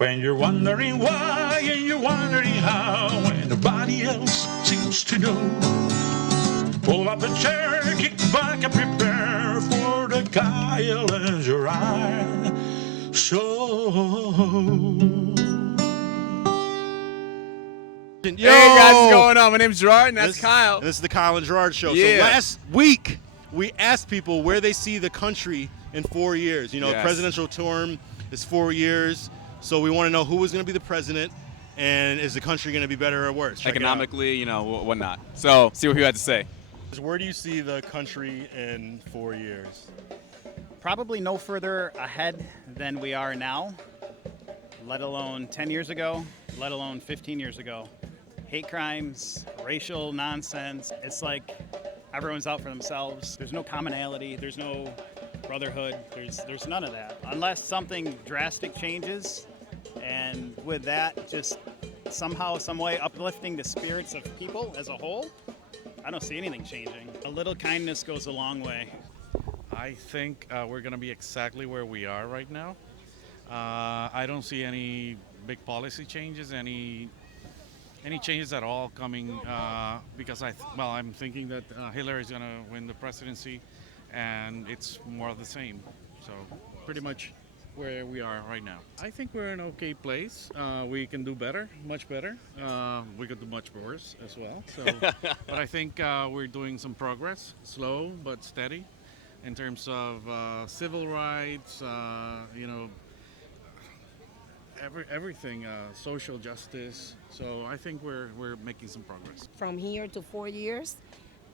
When you're wondering why and you're wondering how, and nobody else seems to know, pull up a chair, kick back and prepare for the Kyle and Gerard show. Yo! Hey guys, what's going on? My name's Gerard, and that's Kyle. And this is the Kyle and Gerard show. Yeah. So last week, we asked people where they see the country in 4 years. You know, Yes. the presidential term is 4 years, so we want to know who is going to be the president, and is the country going to be better or worse? Check it out. Economically, you know, whatnot. So, see what he had to say. Where do you see the country in 4 years? Probably no further ahead than we are now, let alone 10 years ago, let alone 15 years ago. Hate crimes, racial nonsense. It's like everyone's out for themselves. There's no commonality. There's no brotherhood. There's none of that. Unless something drastic changes, and with that, just somehow, some way uplifting the spirits of people as a whole, I don't see anything changing. A little kindness goes a long way. I think we're going to be exactly where we are right now. I don't see any big policy changes, any changes at all coming because I'm thinking that Hillary is going to win the presidency, and it's more of the same. So pretty much where we are right now. I think we're in an okay place. We can do better, much better. We could do much worse as well. So, but I think we're doing some progress, slow but steady, in terms of civil rights. You know. Everything, social justice. So I think we're making some progress. From here to 4 years,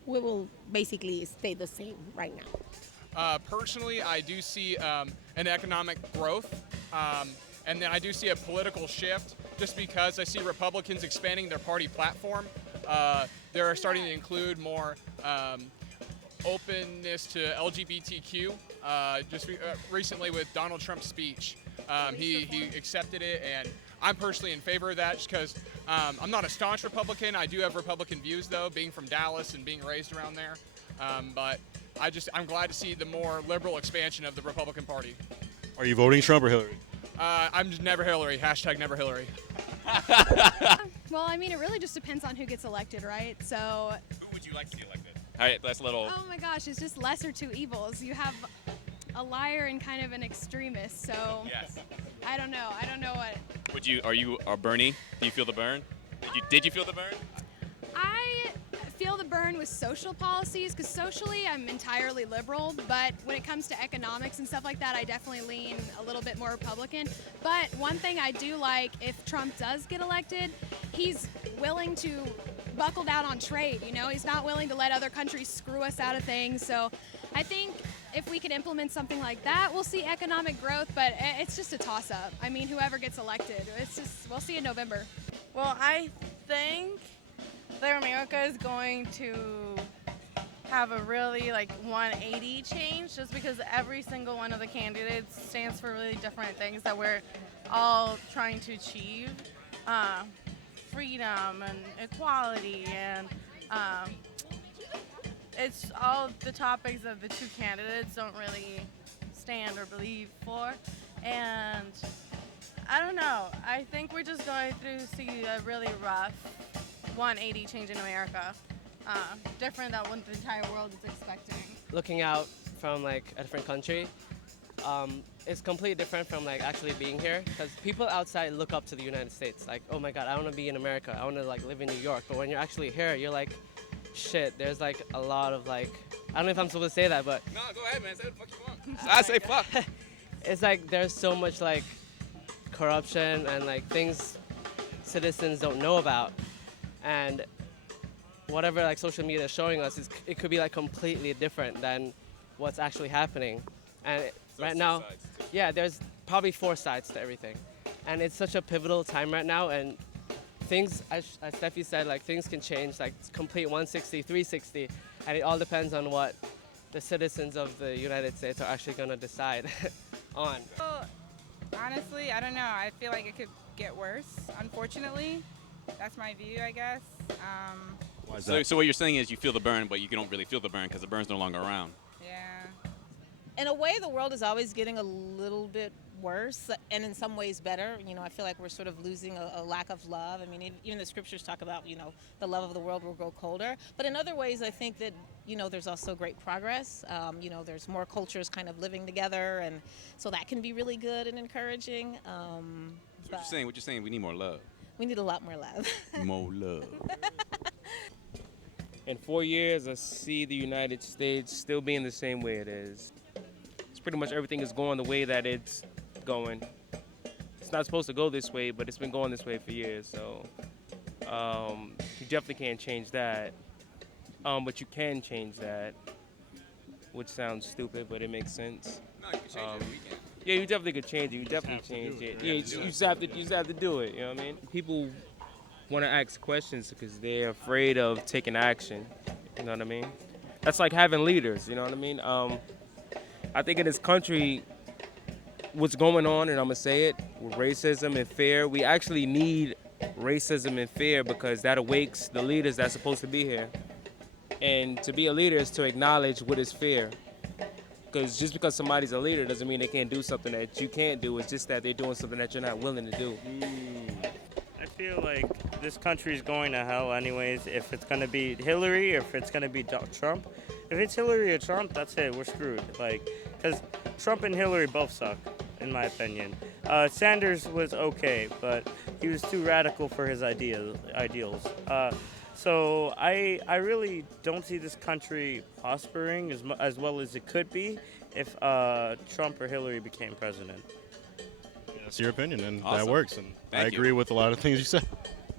we will basically stay the same right now. Personally, I do see an economic growth, and then I do see a political shift just because I see Republicans expanding their party platform. They're starting to include more openness to LGBTQ, recently with Donald Trump's speech. He accepted it, and I'm personally in favor of that just because I'm not a staunch Republican. I do have Republican views, though, being from Dallas and being raised around there. But I'm glad to see the more liberal expansion of the Republican Party. Are you voting Trump or Hillary? I'm just never Hillary. # never Hillary. Well, I mean, it really just depends on who gets elected, right? So. Who would you like to be elected? All right, that's a little. Oh my gosh, it's just lesser two evils. You have a liar and kind of an extremist, so. Yes. I don't know what. Are you Bernie? Do you feel the burn? Did you feel the burn? I feel the burn with social policies, because socially I'm entirely liberal, but when it comes to economics and stuff like that, I definitely lean a little bit more Republican. But one thing I do like, if Trump does get elected, he's willing to buckle down on trade, you know? He's not willing to let other countries screw us out of things, so I think if we could implement something like that, we'll see economic growth, but it's just a toss-up. I mean, whoever gets elected, we'll see in November. Well, I think that America is going to have a really 180 change, just because every single one of the candidates stands for really different things that we're all trying to achieve. Freedom and equality, and it's all the topics that the two candidates don't really stand or believe for. And I don't know, I think we're just going through to see a really rough 180 change in America, different than what the entire world is expecting. Looking out from a different country, it's completely different from actually being here, because people outside look up to the United States, oh my god, I want to be in America, I want to live in New York. But when you're actually here, you're like, shit, there's a lot of I don't know if I'm supposed to say that, but No, go ahead, man. Say what the fuck you want. I say fuck. it's there's so much corruption and things citizens don't know about, and whatever social media is showing us it could be completely different than what's actually happening. And right now, yeah, there's probably 4 sides to everything, and it's such a pivotal time right now, and things, as Steffi said, things can change, complete 160, 360, and it all depends on what the citizens of the United States are actually going to decide on. Well, honestly, I don't know. I feel like it could get worse, unfortunately. That's my view, I guess. Why is that? So what you're saying is you feel the burn, but you don't really feel the burn because the burn's no longer around. Yeah. In a way, the world is always getting a little bit worse and in some ways better. I feel like we're sort of losing a lack of love. I mean, even the scriptures talk about, the love of the world will grow colder. But in other ways, I think that, there's also great progress. There's more cultures kind of living together. And so that can be really good and encouraging. What you're saying, we need more love. We need a lot more love. More love. In 4 years, I see the United States still being the same way it is. It's pretty much everything is going the way that it's going. It's not supposed to go this way, but it's been going this way for years. So you definitely can't change that. But you can change that, which sounds stupid, but it makes sense. No, you can change it. We can. Yeah, you definitely could change it. You definitely change it. Yeah, you just have to do it. You know what I mean? People want to ask questions because they're afraid of taking action. You know what I mean? That's like having leaders. You know what I mean? I think in this country, what's going on, and I'm gonna say it, with racism and fear, we actually need racism and fear because that awakes the leaders that's supposed to be here. And to be a leader is to acknowledge what is fear. Because just because somebody's a leader doesn't mean they can't do something that you can't do. It's just that they're doing something that you're not willing to do. I feel like this country's going to hell anyways, if it's going to be Hillary or if it's going to be Trump. If it's Hillary or Trump, that's it. We're screwed. Because Trump and Hillary both suck, in my opinion. Sanders was okay, but he was too radical for his ideals. So I really don't see this country prospering as well as it could be if Trump or Hillary became president. That's your opinion, and Awesome. that works. And I agree with a lot of things you said.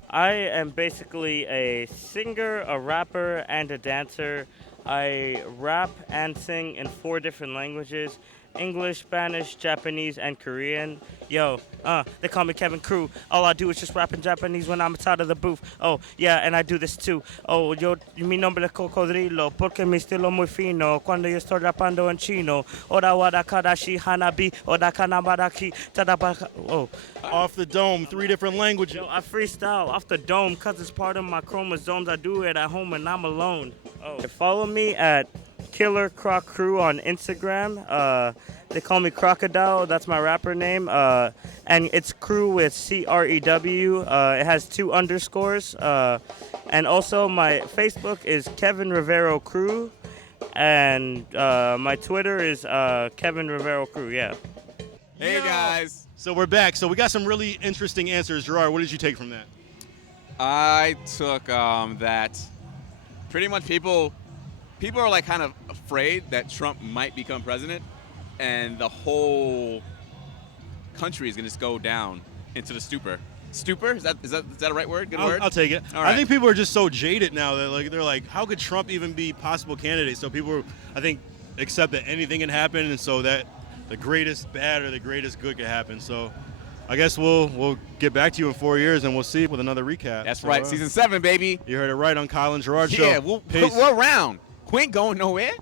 I am basically a singer, a rapper, and a dancer. I rap and sing in 4 different languages: English, Spanish, Japanese, and Korean. Yo, they call me Kevin Crew. All I do is just rap in Japanese when I'm outside of the booth. Oh, yeah, and I do this too. Oh, yo, mi nombre es Cocodrilo, porque mi estilo muy fino. Cuando yo estoy rapando en chino. Ora wada kadashi hanabi, oda kanabaraki, tadabaka. Oh. Off the dome, 3 different languages. Yo, I freestyle off the dome because it's part of my chromosomes. I do it at home and I'm alone. Oh. Follow me at Killer Croc Crew on Instagram. They call me Crocodile. That's my rapper name. And it's crew with CREW. It has 2 underscores. And also my Facebook is Kevin Rivero Crew. And my Twitter is Kevin Rivero Crew. Yeah. Hey, guys. So we're back. So we got some really interesting answers. Gerard, what did you take from that? I took that pretty much people are like kind of afraid that Trump might become president, and the whole country is going to just go down into the stupor. Stupor? Is that a right word? Good word? I'll take it. All right. I think people are just so jaded now that they're like, how could Trump even be possible candidate? So people, I think, accept that anything can happen, and so that the greatest bad or the greatest good can happen. So I guess we'll get back to you in 4 years, and we'll see with another recap. That's right. Season 7, baby. You heard it right on Colin Gerard Show. Yeah, we're around. We ain't going nowhere.